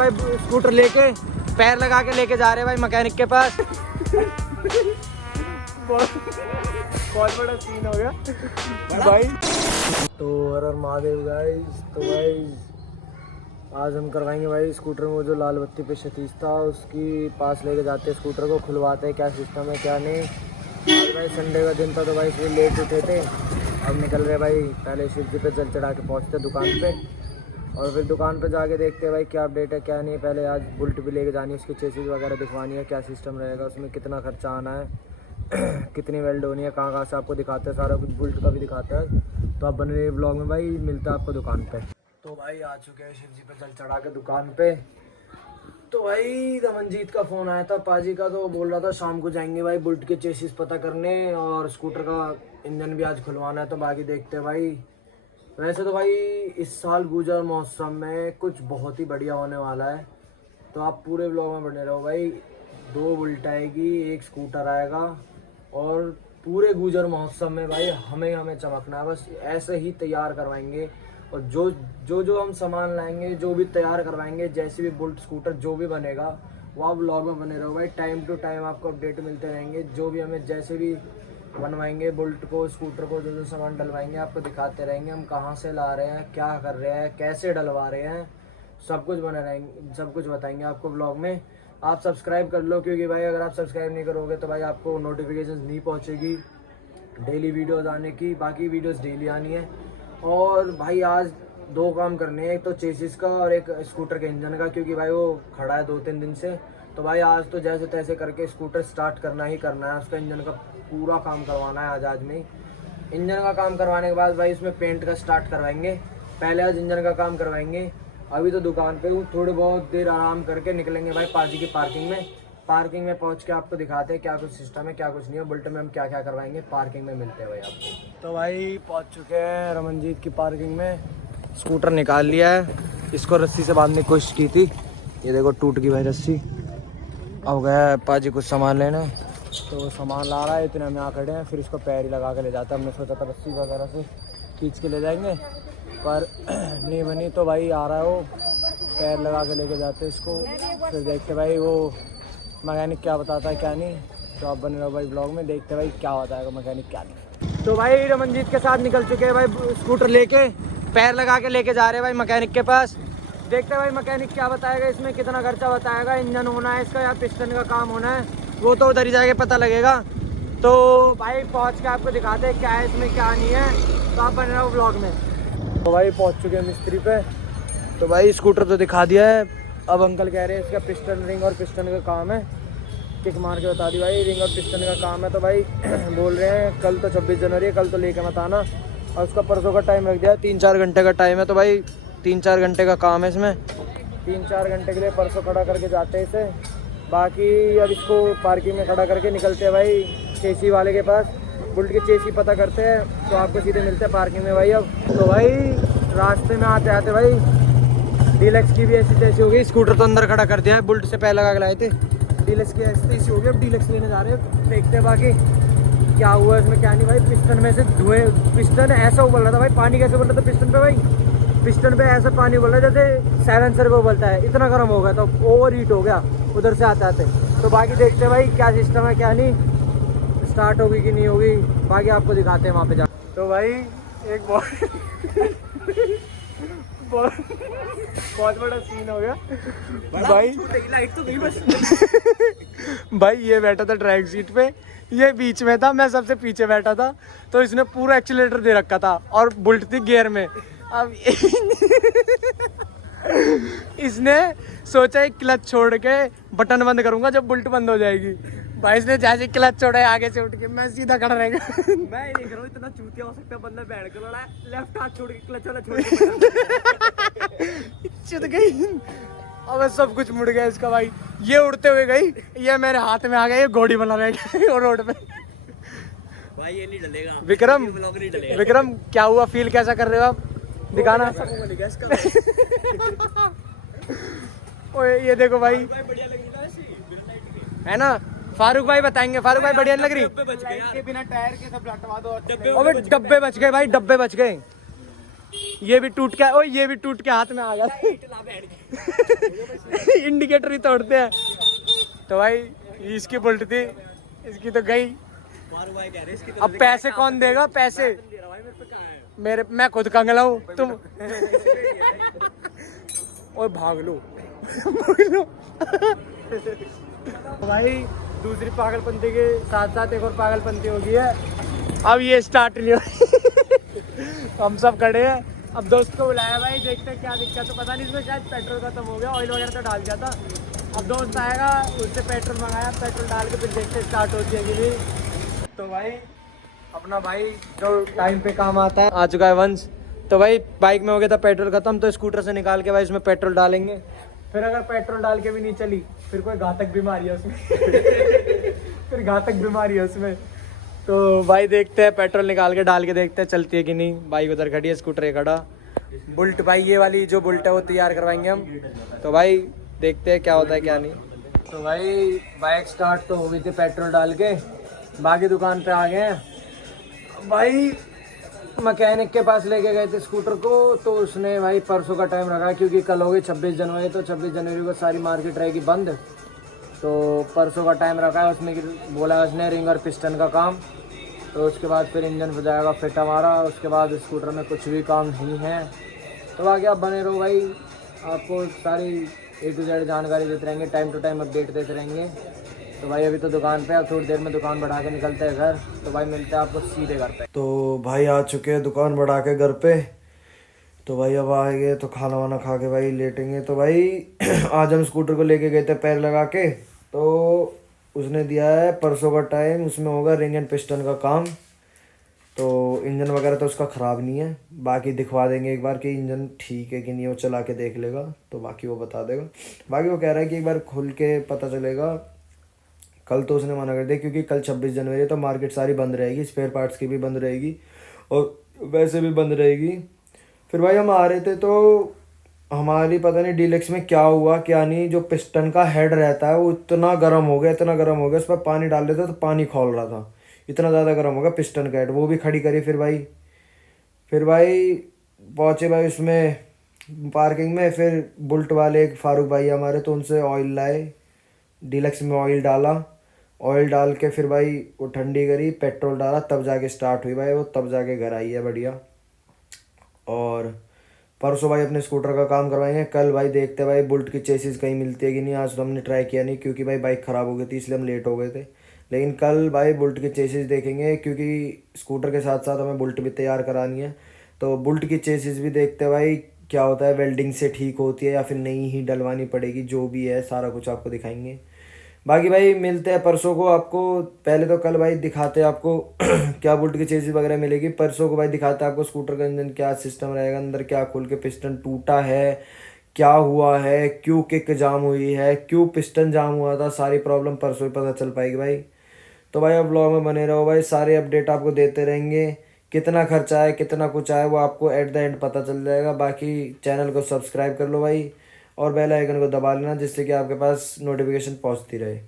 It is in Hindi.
भाई स्कूटर लेके पैर लगा के लेके जा रहे हैं भाई मैकेनिक के पास। बहुत बड़ा सीन हो गया भाई। तो हर हर महादेव गाइस। तो भाई आज हम करवाएंगे भाई स्कूटर में वो जो लाल बत्ती पे क्षतिज था उसकी पास लेके जाते हैं, स्कूटर को खुलवाते हैं, क्या सिस्टम है क्या नहीं। आज भाई संडे का दिन था तो भाई इसलिए लेट उठे थे। अब निकल रहे भाई, पहले शिव जी पे जल चढ़ा के पहुँचते दुकान पे और फिर दुकान पे जाके देखते हैं भाई क्या अपडेट है क्या नहीं है। पहले आज बुलेट भी लेके जानी है, उसकी चेसिस वगैरह दिखवानी है, क्या सिस्टम रहेगा उसमें, कितना खर्चा आना है, कितनी वेल्ड होनी है, कहाँ से आपको दिखाते हैं, सारा कुछ बुलेट का भी दिखाता है। तो आप बने रहिए ब्लॉग में भाई, मिलता है आपको दुकान पे। तो भाई आ चुके हैं शिव जी पे जल चढ़ा के दुकान पे। तो भाई रमनजीत का फ़ोन आया था पाजी का, तो बोल रहा था शाम को जाएंगे भाई बुलेट के चेसिस पता करने और स्कूटर का इंजन भी आज खुलवाना है। तो बाकी देखते हैं भाई। वैसे तो भाई इस साल गुजर महोत्सव में कुछ बहुत ही बढ़िया होने वाला है, तो आप पूरे ब्लॉग में बने रहो भाई। 2 बुलेट आएगी, 1 स्कूटर आएगा और पूरे गुजर महोत्सव में भाई हमें चमकना है, बस ऐसे ही तैयार करवाएंगे। और जो हम सामान लाएंगे, जो भी तैयार करवाएंगे, जैसे भी बुलेट स्कूटर जो भी बनेगा वो आप ब्लॉग में बने रहो भाई। टाइम टू टाइम आपको अपडेट मिलते रहेंगे। जो भी हमें जैसे भी बनवाएंगे बुलेट को, स्कूटर को, जो सामान डलवाएंगे आपको दिखाते रहेंगे। हम कहाँ से ला रहे हैं, क्या कर रहे हैं, कैसे डलवा रहे हैं, सब कुछ बने रहेंगे, सब कुछ बताएंगे आपको ब्लॉग में। आप सब्सक्राइब कर लो, क्योंकि भाई अगर आप सब्सक्राइब नहीं करोगे तो भाई आपको नोटिफिकेशन नहीं पहुंचेगी डेली वीडियोस आने की। बाकी वीडियोस डेली आनी है। और भाई आज 2 काम करने हैं, एक तो चेसिस का और एक स्कूटर के इंजन का, क्योंकि भाई वो खड़ा है 2-3 दिन से। तो भाई आज तो जैसे तैसे करके स्कूटर स्टार्ट करना ही करना है, उसका इंजन का पूरा काम करवाना है आज में ही। इंजन का काम करवाने के बाद भाई उसमें पेंट का स्टार्ट करवाएंगे। पहले आज इंजन का काम करवाएंगे। अभी तो दुकान पे हूँ, थोड़ी बहुत देर आराम करके निकलेंगे भाई पाजी की पार्किंग में। पार्किंग में पहुँच के आपको दिखाते हैं क्या कुछ सिस्टम है क्या कुछ नहीं है, बुलेट में हम क्या क्या करवाएंगे। पार्किंग में मिलते हैं भाई आपको। तो भाई पहुँच चुके हैं रमनजीत की पार्किंग में। स्कूटर निकाल लिया है, इसको रस्सी से बांधने की कोशिश की थी, ये देखो टूट गई भाई रस्सी। अब गया पाजी कुछ सामान लेने, तो वो सामान ला रहा है, इतने में आ खड़े हैं। फिर इसको पैर ही लगा के ले जाता है। हमने सोचा था रस्सी वगैरह से खींच के ले जाएंगे, पर नहीं बनी। तो भाई आ रहा है वो, पैर लगा के लेके जाते इसको। फिर देखते भाई वो मैकेनिक क्या बताता है क्या नहीं। तो आप बने रहो भाई ब्लॉग में, देखते भाई क्या बताएगा मैकेनिक क्या नहीं। तो भाई रमनजीत के साथ निकल चुके हैं भाई, स्कूटर लेके पैर लगा के लेके जा रहे हैं भाई मैकेनिक के पास। देखते हैं भाई मैकेनिक क्या बताएगा, इसमें कितना खर्चा बताएगा, इंजन होना है इसका या पिस्टन का काम होना है, वो तो उधर ही जाके पता लगेगा। तो भाई पहुंच के आपको दिखाते हैं क्या है इसमें क्या नहीं है। तो आप बने रहो ब्लॉग में। तो भाई पहुंच चुके हैं मिस्त्री पे। तो भाई स्कूटर तो दिखा दिया है। अब अंकल कह रहे हैं इसका पिस्टन रिंग और पिस्टन का काम है। किक मार के बता दी भाई, रिंग और पिस्टन का काम है। तो भाई बोल रहे हैं कल तो 26 जनवरी है, कल तो लेके मत आना। और उसका परसों का टाइम रख दिया, 3-4 घंटे का टाइम है। तो भाई 3-4 घंटे का काम है इसमें। 3-4 घंटे के लिए परसों खड़ा करके जाते हैं इसे। बाकी अब इसको पार्किंग में खड़ा करके निकलते हैं भाई चेसी वाले के पास, बुलेट के चेसी पता करते हैं। तो आपको सीधे मिलते हैं पार्किंग में भाई। अब तो भाई रास्ते में आते आते भाई डीलक्स की भी ऐसी तैसी हो गई। स्कूटर तो अंदर खड़ा कर दिया है, बुलेट से पैर लगा के लाए थे, डीलक्स की ऐसी तैसी हो गई। अब डीलक्स लेने जा रहे हैं, देखते हैं बाकी क्या हुआ है इसमें क्या नहीं। भाई पिस्टन में से धुएं, पिस्टन ऐसा उबल रहा था भाई। पानी कैसे उबल रहा था पिस्टन पे भाई, पिस्टन पे ऐसा पानी उबल रहा है जैसे साइलेंसर पे उबलता है, इतना गर्म हो गया। तो ओवर हीट हो गया उधर से आते आते। तो बाकी देखते हैं भाई क्या सिस्टम है क्या नहीं, स्टार्ट होगी कि नहीं होगी, बाकी आपको दिखाते हैं वहाँ पे जा। तो भाई एक बहुत बड़ा सीन हो गया भाई। लाइट तो गई बस। भाई ये बैठा था ड्राइविंग सीट पे, ये बीच में था, मैं सबसे पीछे बैठा था। तो इसने पूरा एक्सीलेटर दे रखा था और बुलेट थी गियर में। अब इसने सोचा एक क्लच छोड़ के बटन बंद करूंगा जब बुलेट बंद हो जाएगी। भाई इसने जैसे क्लच छोड़ा है आगे से उठ के मैं सीधा खड़ा रहेगा। मैं नहीं कर रहा हूँ, इतना चूतिया हो सकता है बंदा बैठ के लड़ा है, लेफ्ट हाथ छोड़ के क्लच वाला छोड़ के चुद गई। अब सब कुछ मुड़ गया इसका भाई। ये उड़ते हुए गई, ये मेरे हाथ में आ गया, ये घोड़ी बना रह गया रोड पे। भाई ये नहीं डलेगा विक्रम क्या हुआ, फील कैसा कर रहे हो आप, दिखाना। ओए ये देखो भाई, है ना फारूक भाई बताएंगे। फारूक भाई बढ़िया नहीं लग रही के बिना टायर के सब लटवा दो। अबे डब्बे बच गए भाई, डब्बे बच गए। ये भी टूट के, ओ ये भी टूट के हाथ में आ गया। इंडिकेटर ही तोड़ते हैं। तो भाई इसकी बुलेट थी, इसकी तो गई। अब पैसे कौन देगा? पैसे मेरे, मैं खुद कंगला हूँ, तुम और भाग लो भाग लो। भाई दूसरी पागलपंती के साथ साथ एक और पागलपंती हो गई है। अब ये स्टार्ट नहीं हो हम सब खड़े हैं, अब दोस्त को बुलाया भाई, देखते हैं क्या दिक्कत। तो पता नहीं, इसमें शायद पेट्रोल खत्म हो गया, ऑयल वगैरह तो डाल दिया था। अब दोस्त आएगा, उससे पेट्रोल मंगाया, पेट्रोल डाल के फिर देखते स्टार्ट होती है कि नहीं। तो भाई अपना भाई जो टाइम पे काम आता है आ चुका है, वंश। तो भाई बाइक में हो गया था पेट्रोल खत्म, तो स्कूटर से निकाल के भाई इसमें पेट्रोल डालेंगे। फिर अगर पेट्रोल डाल के भी नहीं चली, फिर कोई घातक बीमारी है उसमें फिर घातक बीमारी है उसमें। तो भाई देखते हैं, पेट्रोल निकाल के डाल के देखते हैं चलती है कि नहीं। बाइक उधर खड़ी है, स्कूटर ये खड़ा। बुलेट भाई, ये वाली जो बुलेट है वो तैयार करवाएंगे हम। तो भाई देखते हैं क्या होता है क्या नहीं। तो भाई बाइक स्टार्ट तो हो गई थी पेट्रोल डाल के, बाकी दुकान पे आ गए हैं भाई। मैकेनिक के पास लेके गए थे स्कूटर को, तो उसने भाई परसों का टाइम रखा, क्योंकि कल हो गई 26 जनवरी, तो 26 जनवरी को सारी मार्केट रहेगी बंद। तो परसों का टाइम रखा है उसने, बोला उसने रिंग और पिस्टन का काम। तो उसके बाद फिर इंजन हो जाएगा फिट हमारा। उसके बाद स्कूटर में कुछ भी काम नहीं है। तो आगे आप बने रहो भाई, आपको सारी A to Z जानकारी देते रहेंगे, टाइम टू टाइम अपडेट देते रहेंगे। तो भाई अभी तो दुकान पे, अब थोड़ी देर में दुकान बढ़ा के निकलते हैं घर। तो भाई मिलते हैं आपको सीधे घर पे। तो भाई आ चुके हैं दुकान बढ़ा के घर पे। तो भाई अब आएंगे तो खाना वाना खा के भाई लेटेंगे। तो भाई आज हम स्कूटर को लेके गए थे पैर लगा के, तो उसने दिया है परसों का टाइम, उसमें होगा रिंग एंड पिस्टन का काम। तो इंजन वगैरह तो उसका ख़राब नहीं है, बाकी दिखवा देंगे एक बार कि इंजन ठीक है कि नहीं, वो चला के देख लेगा तो बाकी वो बता देगा। बाकी वो कह रहा है कि एक बार खुल के पता चलेगा। कल तो उसने मना कर दिया, क्योंकि कल 26 जनवरी है, तो मार्केट सारी बंद रहेगी, स्पेयर पार्ट्स की भी बंद रहेगी और वैसे भी बंद रहेगी। फिर भाई हम आ रहे थे तो हमारी पता नहीं डीलक्स में क्या हुआ क्या नहीं, जो पिस्टन का हेड रहता है वो इतना गर्म हो गया, इतना गर्म हो गया, उस पर पानी डाल देता तो पानी खौल रहा था, इतना ज़्यादा गर्म हो गया पिस्टन का हेड। वो भी खड़ी करी फिर भाई पहुँचे भाई उसमें पार्किंग में। फिर बुलेट वाले एक फारूक भाई हमारे, तो उनसे ऑयल लाए, डीलक्स में ऑयल डाला, ऑयल डाल के फिर भाई वो ठंडी करी, पेट्रोल डाला, तब जाके स्टार्ट हुई भाई वो, तब जाके घर आई है बढ़िया। और परसों भाई अपने स्कूटर का काम करवाएंगे। कल भाई देखते हैं भाई बुलेट की चेसिस कहीं मिलती है कि नहीं। आज तो हमने ट्राई किया नहीं, क्योंकि भाई बाइक ख़राब हो गई थी, इसलिए हम लेट हो गए थे। लेकिन कल भाई बुलेट की चेसिस देखेंगे, क्योंकि स्कूटर के साथ साथ हमें बुलेट भी तैयार करानी है। तो बुलेट की चेसिस भी देखते हैं भाई क्या होता है, वेल्डिंग से ठीक होती है या फिर नई ही डलवानी पड़ेगी, जो भी है सारा कुछ आपको दिखाएंगे। बाकी भाई मिलते हैं परसों को आपको। पहले तो कल भाई दिखाते हैं आपको क्या बुलेट की चेसिस वगैरह मिलेगी। परसों को भाई दिखाते हैं आपको स्कूटर का इंजन क्या सिस्टम रहेगा, अंदर क्या खोल के पिस्टन टूटा है, क्या हुआ है, क्यों किक जाम हुई है, क्यों पिस्टन जाम हुआ था, सारी प्रॉब्लम परसों ही पता चल पाएगी भाई। तो भाई अब ब्लॉग में बने रहो भाई, सारे अपडेट आपको देते रहेंगे। कितना खर्चा है कितना कुछ आया वो आपको एट द एंड पता चल जाएगा। बाकी चैनल को सब्सक्राइब कर लो भाई, और बेल आइकन को दबा लेना, जिससे कि आपके पास नोटिफिकेशन पहुंचती रहे।